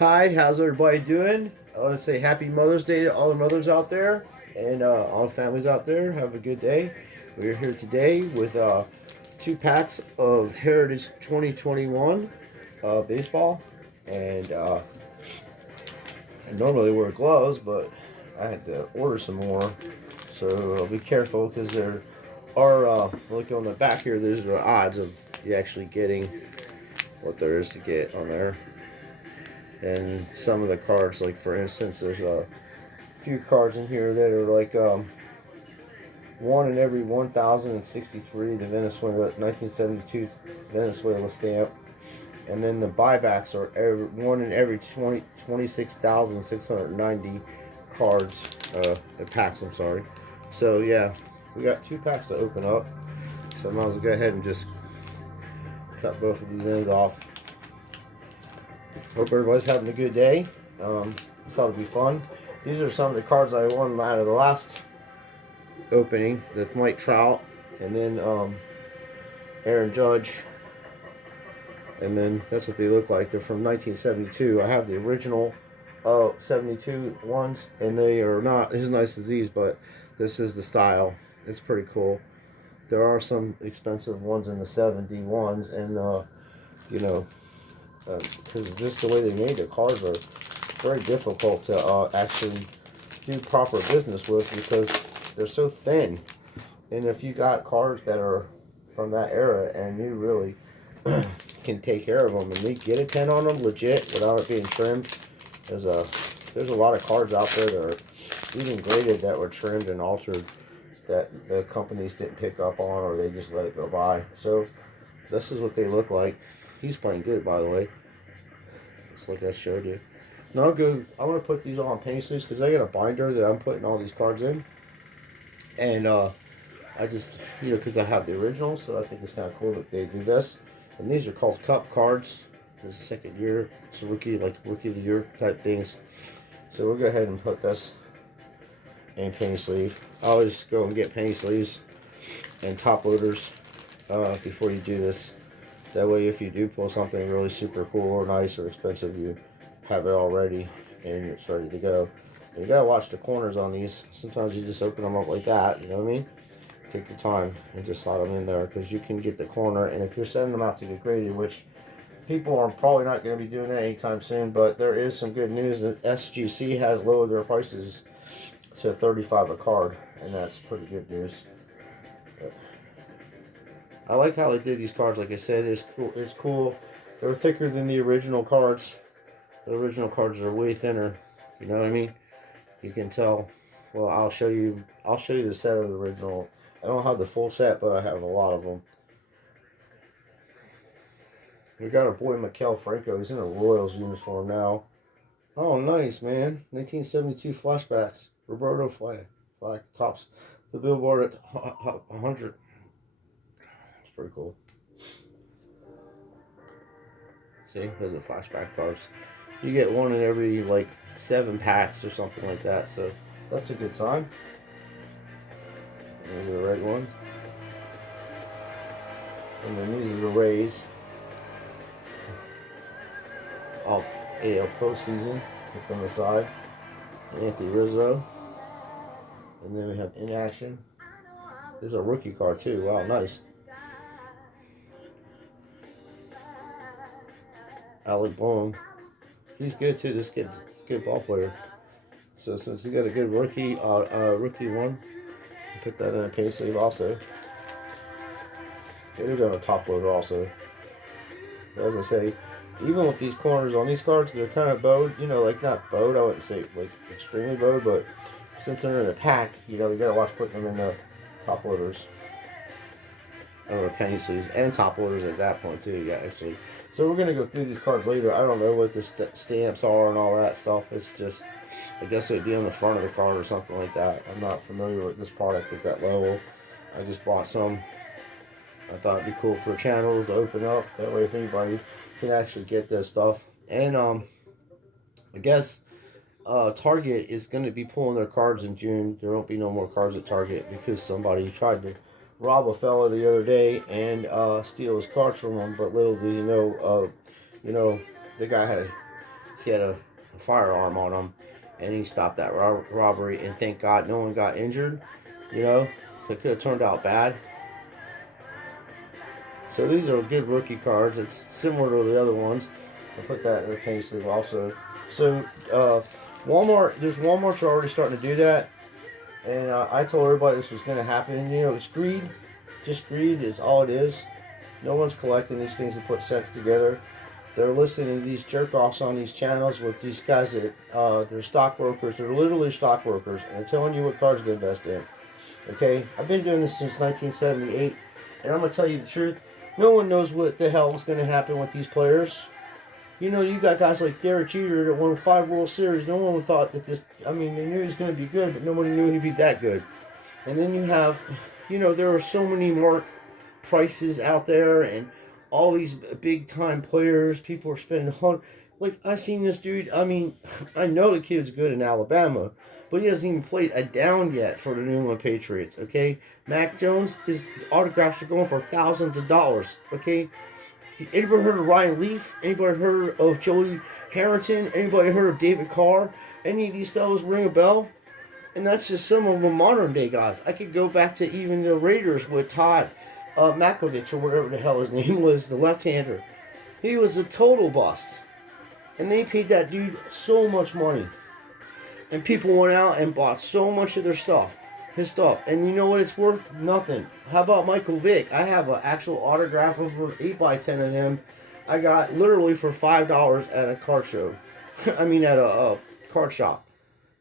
Hi, how's everybody doing? I want to say Happy Mother's Day to all the mothers out there and all the families out there. Have a good day. We're here today with 2 packs of Heritage 2021 baseball, and I normally wear gloves, but I had to order some more. So be careful because there are, look on the back here, there's the odds of you actually getting what there is to get on there. And some of the cards, like for instance, there's a few cards in here that are like one in every 1,063, the Venezuela 1972 Venezuela stamp, and then the buybacks are one in every 26,690 cards, packs. I'm sorry. So yeah, we got 2 packs to open up. So I might as well go ahead and just cut both of these ends off. Hope everybody's having a good day. This ought to be fun. These are some of the cards I won out of the last opening. That's Mike Trout, and then Aaron Judge, and then that's what they look like. They're from 1972. I have the original 72 ones, and they are not as nice as these, but this is the style. It's pretty cool. There are some expensive ones in the 71s, and you know, because just the way they made the cards are very difficult to actually do proper business with because they're so thin. And if you got cards that are from that era and you really can take care of them and they get a 10 on them legit without it being trimmed, there's a lot of cards out there that are even graded that were trimmed and altered that the companies didn't pick up on or they just let it go by. So this is what they look like. He's playing good, by the way. Just like I showed you. Now I'm going to put these all on paintless because I got a binder that I'm putting all these cards in. And I just, because I have the original, so I think it's kind of cool that they do this. And these are called cup cards. This is the second year. It's a rookie of the year type things. So we'll go ahead and put this in penny sleeve. I always go and get penny sleeves and top loaders before you do this. That way, if you do pull something really super cool or nice or expensive, you have it all ready and it's ready to go. And you gotta watch the corners on these. Sometimes you just open them up like that, you know what I mean? Take your time and just slide them in there because you can get the corner. And if you're sending them out to get graded, which people are probably not going to be doing that anytime soon, but there is some good news that SGC has lowered their prices to $35 a card, and that's pretty good news. But I like how they did these cards. Like I said, it's cool. It's cool. They're thicker than the original cards. The original cards are way thinner. You know what I mean? You can tell. Well, I'll show you. I'll show you the set of the original. I don't have the full set, but I have a lot of them. We got our boy Maikel Franco. He's in a Royals uniform now. Oh, nice, man. 1972 flashbacks. Roberto Flag tops the billboard at 100. It's pretty cool. See, those are flashback cards. You get one in every, like, 7 packs or something like that, so that's a good sign. Those are the right ones. And then these are the Rays. All AL postseason. Up on the side. Anthony Rizzo. And then we have inaction. This is a rookie card too. Wow, nice. Alec Bohm. He's good too. This kid, he's a good ball player. So since he got a good rookie one, put that in a case sleeve also. It was on a top loader also. As I say, even with these corners on these cards, they're kind of bowed. Like not bowed. I wouldn't say like extremely bowed, but since they're in the pack, you gotta watch putting them in the top loaders. Or penny sleeves and top loaders at that point too. Yeah, actually. So we're gonna go through these cards later. I don't know what the stamps are and all that stuff. It's just, I guess it would be on the front of the card or something like that. I'm not familiar with this product with that level. I just bought some. I thought it'd be cool for a channel to open up. That way, if anybody can actually get this stuff. And I guess Target is going to be pulling their cards in June. There won't be no more cards at Target because somebody tried to rob a fella the other day and steal his cards from him. But little do you know, the guy he had a firearm on him, and he stopped that robbery. And thank God no one got injured. You know, it could have turned out bad. So these are good rookie cards. It's similar to the other ones. I'll put that in the paint sleeve also. So Walmart, there's Walmart's are already starting to do that. And I told everybody this was going to happen. You know, it's greed. Just greed is all it is. No one's collecting these things to put sets together. They're listening to these jerk-offs on these channels with these guys that they're stockbrokers. They're literally stockbrokers. And they're telling you what cards to invest in. Okay? I've been doing this since 1978. And I'm going to tell you the truth. No one knows what the hell is going to happen with these players. You know, you got guys like Derek Jeter that won 5 World Series. No one thought that this... I mean, they knew he was going to be good, but nobody knew he'd be that good. And then you have... You know, there are so many Mark Prices out there and all these big-time players. People are spending hundreds... Like, I seen this dude... I mean, I know the kid's good in Alabama, but he hasn't even played a down yet for the New England Patriots, okay? Mac Jones, his autographs are going for thousands of dollars, okay? Anybody heard of Ryan Leaf? Anybody heard of Joey Harrington? Anybody heard of David Carr? Any of these fellows ring a bell? And that's just some of the modern day guys. I could go back to even the Raiders with Todd Makovich or whatever the hell his name was, the left-hander. He was a total bust. And they paid that dude so much money. And people went out and bought so much of their stuff. His stuff. And you know what it's worth? Nothing. How about Michael Vick? I have an actual autograph of an 8x10 of him. I got literally for $5 at a card show. I mean at a card shop.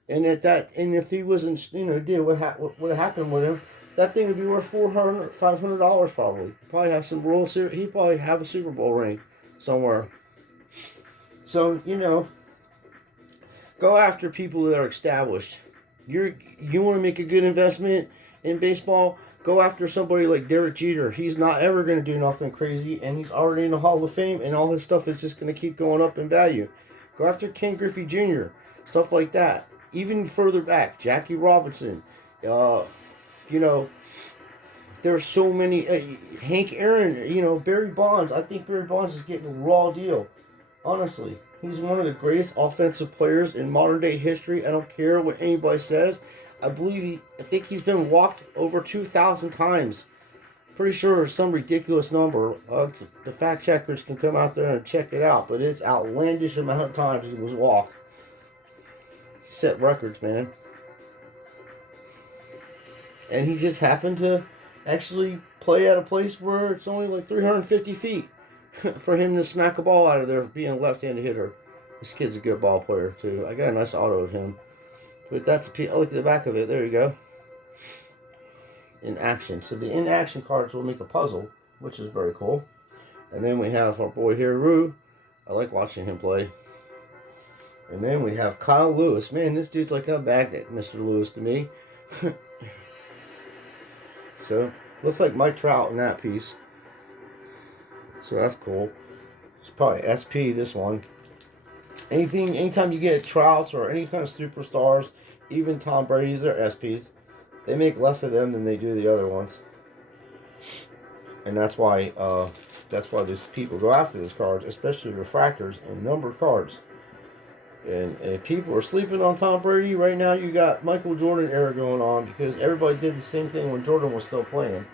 And if he wasn't, you know, did what happened with him, that thing would be worth $400, $500 probably. Probably have some World Series. He'd probably have a Super Bowl ring somewhere. So, you know, go after people that are established. You want to make a good investment in baseball, go after somebody like Derek Jeter. He's not ever going to do nothing crazy, and he's already in the Hall of Fame, and all his stuff is just going to keep going up in value. Go after Ken Griffey Jr., stuff like that. Even further back, Jackie Robinson. You know, there's so many. Hank Aaron, you know, Barry Bonds. I think Barry Bonds is getting a raw deal. Honestly. He's one of the greatest offensive players in modern day history. I don't care what anybody says. I think he's been walked over 2,000 times. Pretty sure it's some ridiculous number. The fact checkers can come out there and check it out, but it's outlandish amount of times he was walked. He set records, man. And he just happened to actually play at a place where it's only like 350 feet. For him to smack a ball out of there being a left-handed hitter. This kid's a good ball player, too. I got a nice auto of him. But that's look at the back of it. There you go. In action. So the in-action cards will make a puzzle, which is very cool. And then we have our boy here, Rue. I like watching him play. And then we have Kyle Lewis. Man, this dude's like a magnet, Mr. Lewis, to me. So, looks like Mike Trout in that piece. So that's cool. It's probably SP, this one. Anytime you get Trouts or any kind of superstars, even Tom Brady's, they're SPs. They make less of them than they do the other ones. And that's why these people go after those cards, especially refractors and numbered cards. And if people are sleeping on Tom Brady, right now you got Michael Jordan era going on because everybody did the same thing when Jordan was still playing.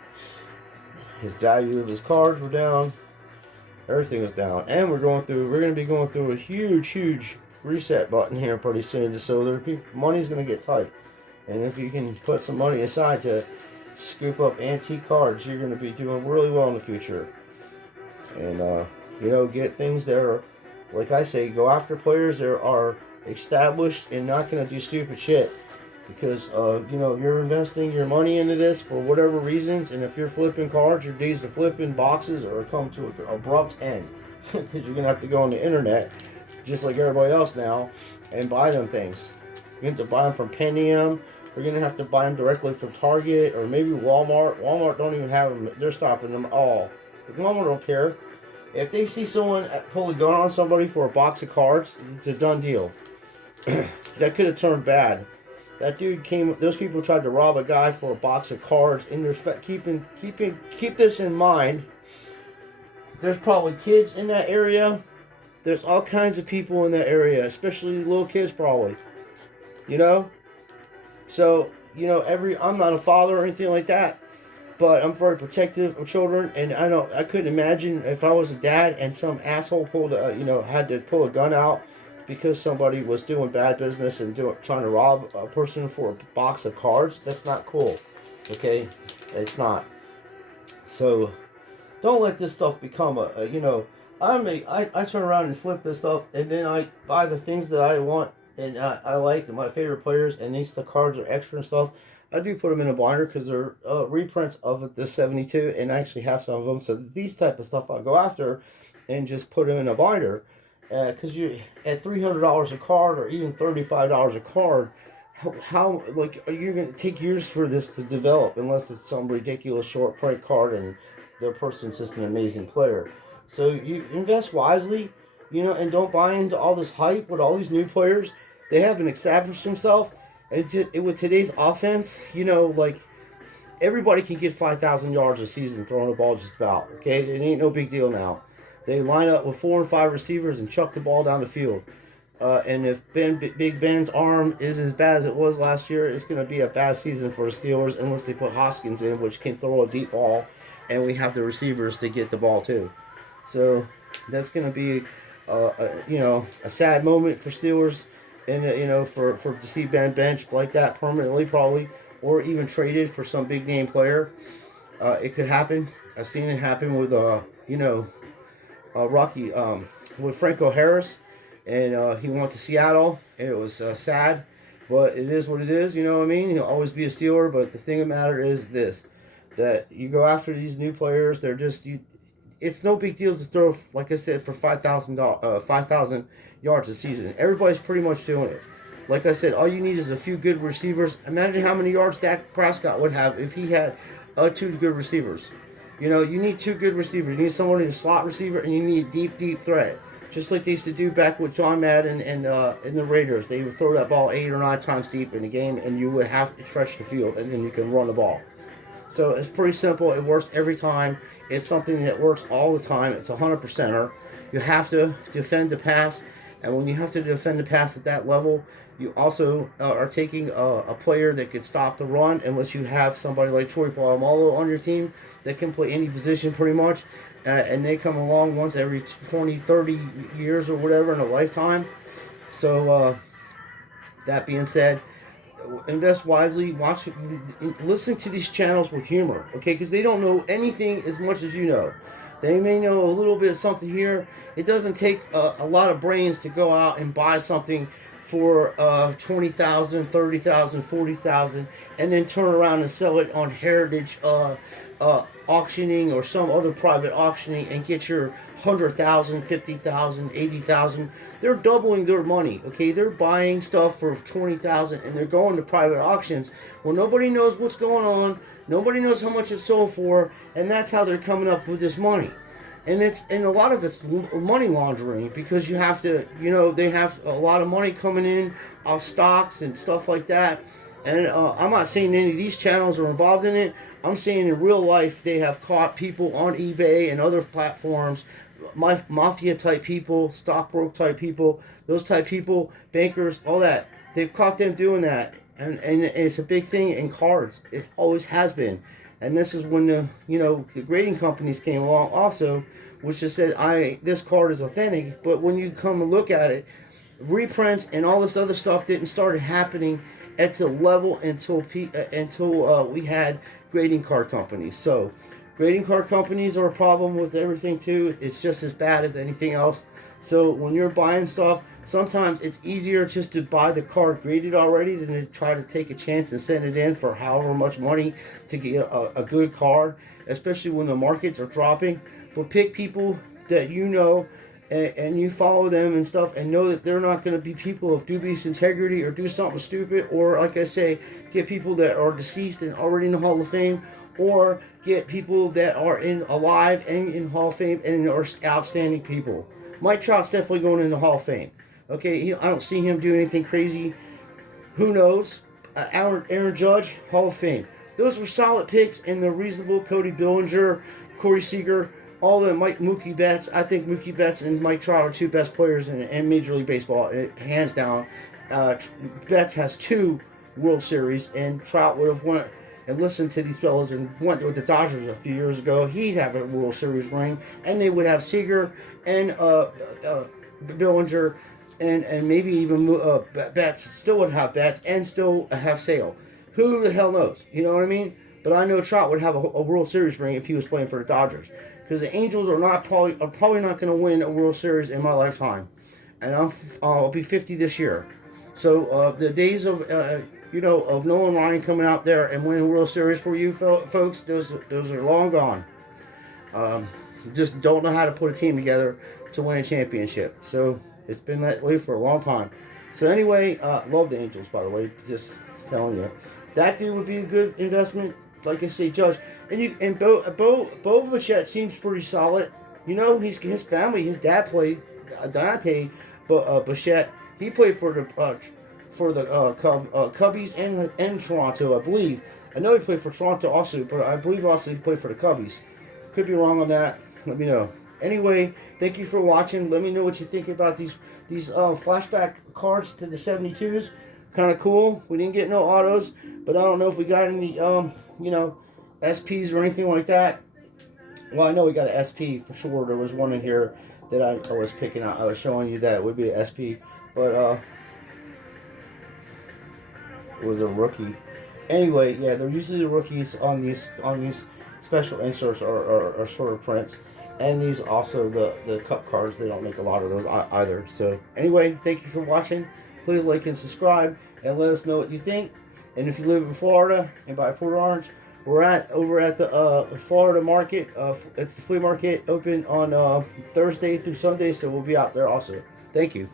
His value of his cards were down. Everything is down, and we're going to be going through a huge reset button here pretty soon. So money's going to get tight, and if you can put some money aside to scoop up antique cards, you're going to be doing really well in the future. And you know, get things that are, like I say, go after players that are established and not going to do stupid shit. Because, you know, you're investing your money into this for whatever reasons, and if you're flipping cards, your days of flipping boxes are come to an abrupt end. Because you're going to have to go on the internet, just like everybody else now, and buy them things. You're going to have to buy them from Pentium, or you're going to have to buy them directly from Target, or maybe Walmart. Walmart don't even have them. They're stopping them all. But Walmart don't care. If they see someone pull a gun on somebody for a box of cards, it's a done deal. That could have turned bad. That dude those people tried to rob a guy for a box of cards. In respect, keep this in mind. There's probably kids in that area There's all kinds of people in that area, especially little kids probably. You know? So, you know, I'm not a father or anything like that, but I'm very protective of children, and I couldn't imagine if I was a dad and some asshole had to pull a gun out because somebody was doing bad business and trying to rob a person for a box of cards. That's not cool. Okay? It's not. So, don't let this stuff become I turn around and flip this stuff, and then I buy the things that I want and I like, and my favorite players, and the cards are extra and stuff. I do put them in a binder because they're reprints of the 72, and I actually have some of them. So these type of stuff I'll go after and just put them in a binder. Because you at $300 a card or even $35 a card, how like are you going to take years for this to develop unless it's some ridiculous short print card and the person's just an amazing player. So you invest wisely, and don't buy into all this hype with all these new players. They haven't established themselves. With today's offense, like everybody can get 5,000 yards a season throwing the ball just about. Okay, it ain't no big deal now. They line up with 4 and 5 receivers and chuck the ball down the field. And if Big Ben's arm is as bad as it was last year, it's going to be a bad season for the Steelers unless they put Hoskins in, which can throw a deep ball, and we have the receivers to get the ball too. So that's going to be, a sad moment for Steelers, and for to see Ben benched like that permanently probably, or even traded for some big name player. It could happen. I've seen it happen with Rocky with Franco Harris, and he went to Seattle. And it was sad, but it is what it is. You know what I mean? He'll always be a Steeler. But the thing of the matter is this: that you go after these new players. They're just you. It's no big deal to throw, like I said, for 5,000 yards a season. Everybody's pretty much doing it. Like I said, all you need is a few good receivers. Imagine how many yards Dak Prescott would have if he had 2 good receivers. You need 2 good receivers. You need someone in a slot receiver, and you need a deep threat. Just like they used to do back with John Madden and the Raiders. They would throw that ball 8 or 9 times deep in the game, and you would have to stretch the field, and then you can run the ball. So it's pretty simple. It works every time. It's something that works all the time. It's 100%er. You have to defend the pass, and when you have to defend the pass at that level, you also are taking a player that could stop the run, unless you have somebody like Troy Polamalu on your team that can play any position pretty much, and they come along once every 20, 30 years or whatever in a lifetime. So that being said, invest wisely. Listen to these channels with humor, okay? Because they don't know anything as much as you know. They may know a little bit of something here. It doesn't take a lot of brains to go out and buy something for $20,000, $30,000, $40,000, and then turn around and sell it on Heritage auctioning or some other private auctioning and get your $100,000, $50,000, $80,000. They're doubling their money. Okay, they're buying stuff for $20,000 and they're going to private auctions. Well, nobody knows what's going on. Nobody knows how much it's sold for, and that's how they're coming up with this money. And a lot of it's money laundering, because you have to, they have a lot of money coming in off stocks and stuff like that. And I'm not saying any of these channels are involved in it. I'm saying in real life they have caught people on eBay and other platforms, mafia type people, stockbroker type people, those type people, bankers, all that. They've caught them doing that. And it's a big thing in cards. It always has been. And this is when the grading companies came along also, which just said, this card is authentic. But when you come and look at it, reprints and all this other stuff didn't start happening at the level until we had grading card companies. So grading card companies are a problem with everything too. It's just as bad as anything else. So when you're buying stuff, sometimes it's easier just to buy the card graded already than to try to take a chance and send it in for however much money to get a good card, especially when the markets are dropping. But pick people that you know and you follow them and stuff, and know that they're not going to be people of dubious integrity or do something stupid, or like I say, get people that are deceased and already in the Hall of Fame, or get people that are alive and in Hall of Fame and are outstanding people. Mike Trout's definitely going in the Hall of Fame. Okay, I don't see him do anything crazy. Who knows? Aaron Judge, Hall of Fame. Those were solid picks, and they're reasonable. Cody Bellinger, Corey Seager, all the Mookie Betts. I think Mookie Betts and Mike Trout are two best players in Major League Baseball, hands down. Betts has 2 World Series, and Trout would have won. And listened to these fellas and went with the Dodgers a few years ago. He'd have a World Series ring, and they would have Seager and Billinger, and maybe even Betts. Still would have Betts and still have Sale. Who the hell knows? You know what I mean? But I know Trout would have a World Series ring if he was playing for the Dodgers, because the Angels are probably not going to win a World Series in my lifetime, and I'll be 50 this year. So the days of of Nolan Ryan coming out there and winning a World Series for you folks, those are long gone. Just don't know how to put a team together to win a championship. So it's been that way for a long time. So anyway, love the Angels, by the way. Just telling you, that dude would be a good investment. Like I say, Judge, and Bo Bichette seems pretty solid. You know, his family, his dad played Dante, but Bichette, he played for the Cubbies and Toronto, I believe. I know he played for Toronto also, but I believe also he played for the Cubbies. Could be wrong on that. Let me know. Anyway, thank you for watching. Let me know what you think about these flashback cards to the 72s. Kind of cool. We didn't get no autos, but I don't know if we got any SPs or anything like that. Well, I know we got an SP for sure. There was one in here that I was picking out. I was showing you that it would be an SP, but it was a rookie. Anyway, yeah, they're usually the rookies on these special inserts or sort of prints. And these also the cup cards, they don't make a lot of those either. So anyway, thank you for watching. Please like and subscribe and let us know what you think. And if you live in Florida and by Port Orange, we're over at the Florida market. It's the flea market open on Thursday through Sunday, so we'll be out there also. Thank you.